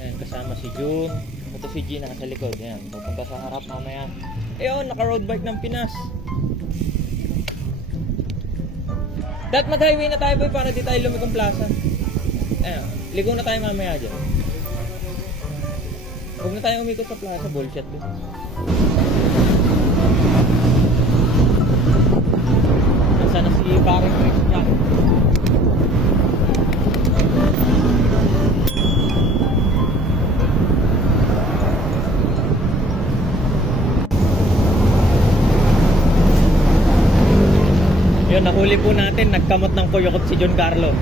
Ayan, kasama si June. Ito si G nasa likod. Ayan, pupunta sa harap mamaya. Ayun, naka-road bike ng Pinas. Dapat mag-highway na tayo boy para di tayo lumikong plaza. Ayan, ligaw na tayo mamaya dyan. Huwag na tayo umikot sa plaza, bullshit din. Nasaan na si Paring Chris niya? Yun, nahuli po natin, nagkamot ng kuyukot si John Carlo.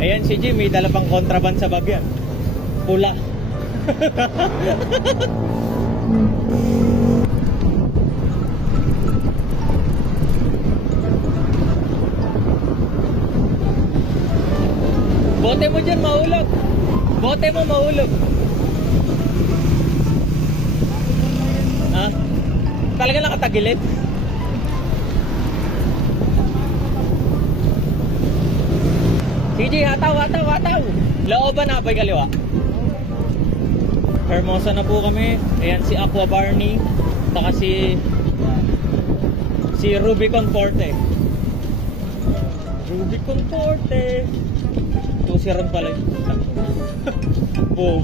Ayan si Jimmy, dala pang kontraband sa bag yan. Pula. Bote mo dyan, mahulog. Bote mo, mahulog. Ha? Talaga nakatagilid? CJ, hataw, hataw, hataw. Looban na, pa'y kaliwa. Hermosa na po kami. Ayan si Aqua Barney. Saka si Rubicon Forte. Rubicon Forte. Tusiran pala yun. Boom.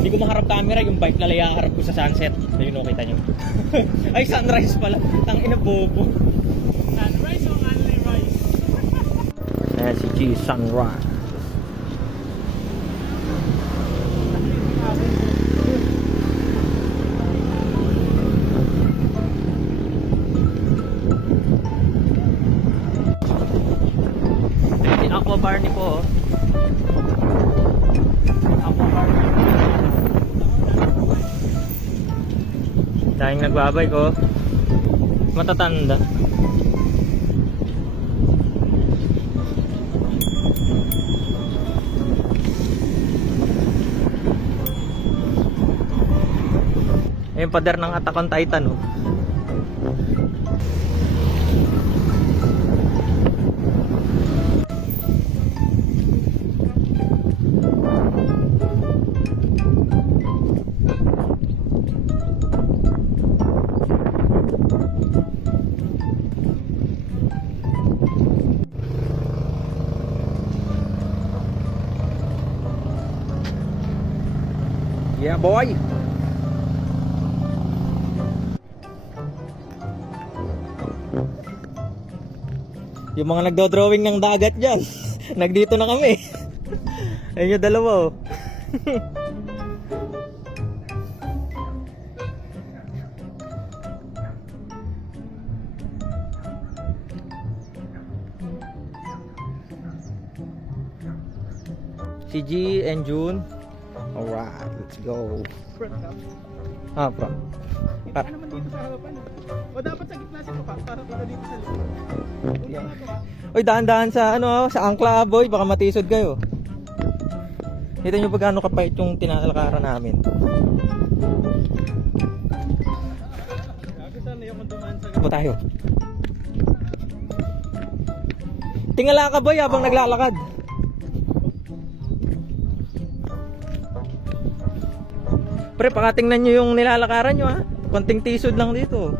Hindi ko maharap camera. Yung bike na harap ko sa sunset. Ayun, kita nyo. Ay, sunrise pala. Tang ina, bobo. Sunrise o only rise? Ayan si G, sunrise. Ayan si Aqua Barney po. Aqua Barney. Dahil nagbabay ko. Matatanda. Yung pader ng Attack on Titan, oh. Yeah, boy. Yung mga nagdo-drawing ng dagat dyan. Nagdito na kami. Ayun yung dalawa, oh. Si G and June. Alright, let's go. Ah, bro. Kita ka naman dito sa harapan. O dapat sa gitna siya pa, para kita dito sa likod. Oy, dahan-dahan sa ano, sa angkla, boy, baka matisod kayo. Kita nyo ba gaano kapait yung tinalakaran namin? Grabe, sana yung dumaan sa Ito tayo. Tingala ka, boy, habang naglalakad. Pre, pakatingnan nyo yung nilalakaran nyo, ha. Konting tisod lang dito.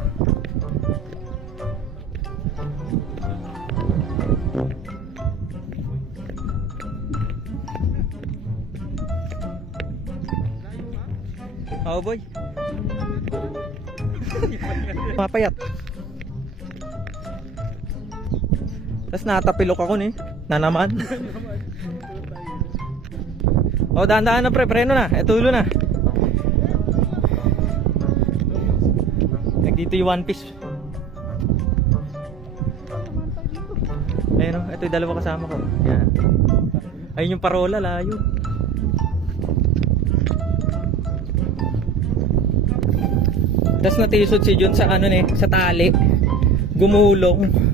Oh, boy. Mapayat. Tapos natapilok ako ni. Na naman. Oh, dahan-dahan na pre, preno na. Tulo na. Dito yung one piece. Ayun, ito yung dalawa kasama ko. Yan. Ayun yung parola, layo. Tapos natisod si Jun sa ano sa tali. Gumulong.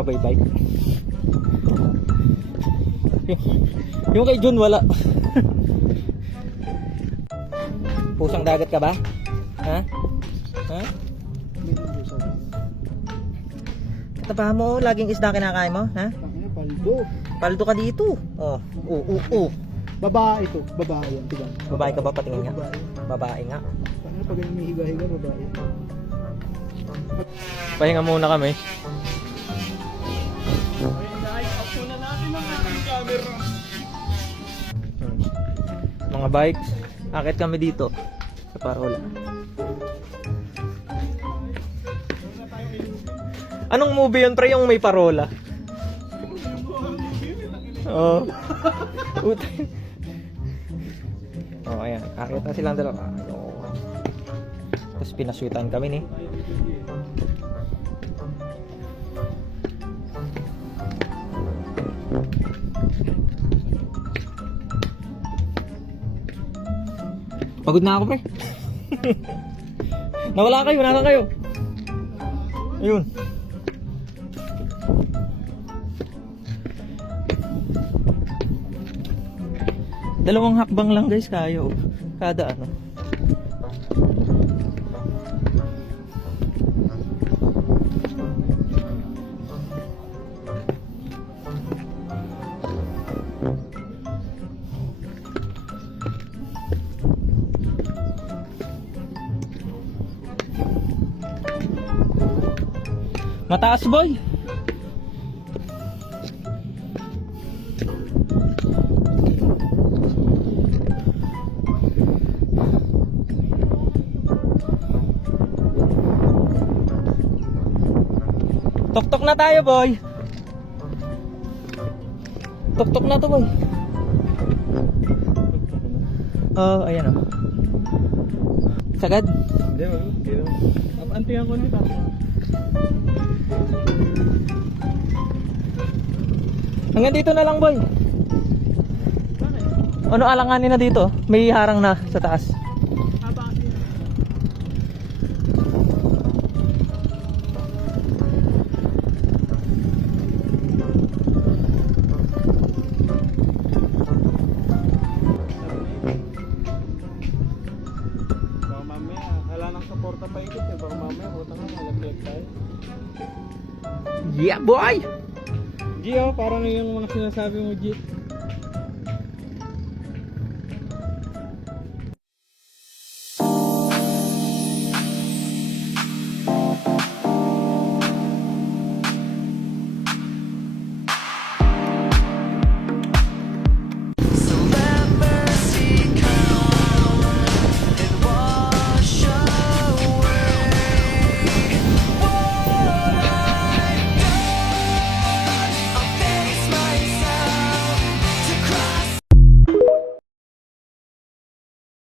nagpabaybay. Yung kay Jun wala. Pusang dagat ka ba? Ha? Ha? Taba mo, laging isda kinakain mo, ha? Paldo. Paldo ka dito. Oh, Babae to. Babae yan. Diba? Babae ka ba? Patingin nga. Babae. Babae nga. Paano pag may higa-higa, babae? Pahinga muna kami. Ayun guys, off muna natin ang ating camera. Mga bikes, akit kami dito sa Parola. Anong movie yun, pre? Yung may parola? Oo. Oh, ayan. Akit na silang dalawa. Tapos pinasweetan kami ni. Pagod na ako, pre. Nawala kayo, nasa kayo. Ayun. Dalawang hakbang lang guys kayo. Kada ano. Mataas boy. Tuktok na tayo boy. Tuktok na to boy. Oh, ayan oh. Sagad. Hindi mo. Antihan ko nito. Hanggang dito na lang boy. Bakit? Ano alanganin na dito? May harang na sa taas. Bakit? Baka mamaya, wala nang suporta pa ikot eh. Baka mamaya, utang na, malaglag tayo. Yeah boy. Gio, parang yung mga sinasabi mo, Jit.